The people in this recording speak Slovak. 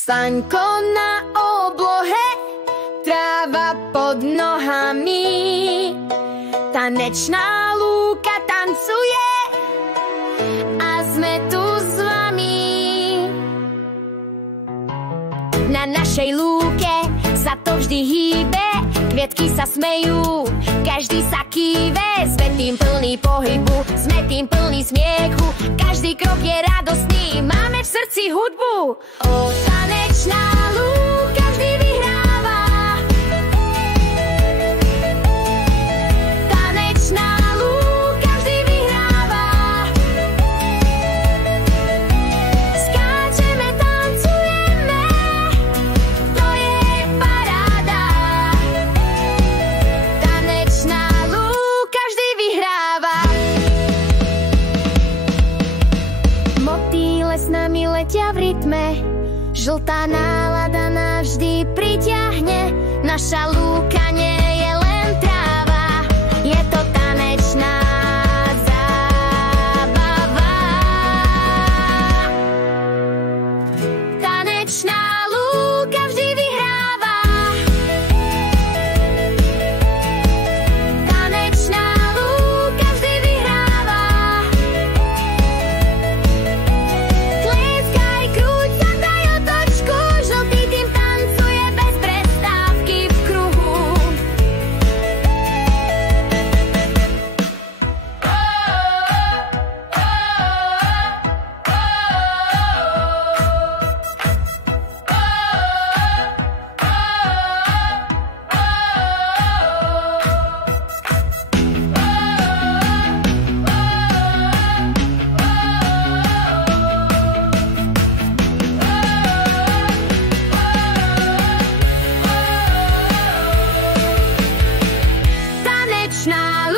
Slnko na oblohe, tráva pod nohami, tanečná lúka tancuje a sme tu s vami. Na našej lúke sa to vždy hýbe, kvietky sa smejú, každý sa kýve. Sme tým plný pohybu, sme tým plný smiechu, každý krok je radostný, máme v srdci hudbu. O, tanečná lúka vždy vyhráva. Tanečná lúka vždy vyhráva. Skáčeme, tancujeme, to je paráda. Tanečná lúka vždy vyhráva. Motýle s nami letia v rytme, žltá nálada nás vždy priťahne. Naša lúka nie je len tráva, je to tanečná zábava. Tanečná lúka vždy vyhráva. Tanečná lúka vždy vyhráva. Tlieskaj, krúť sa, daj otočku, žltý tým tancuje bez prestávky v kruhu. Tanečná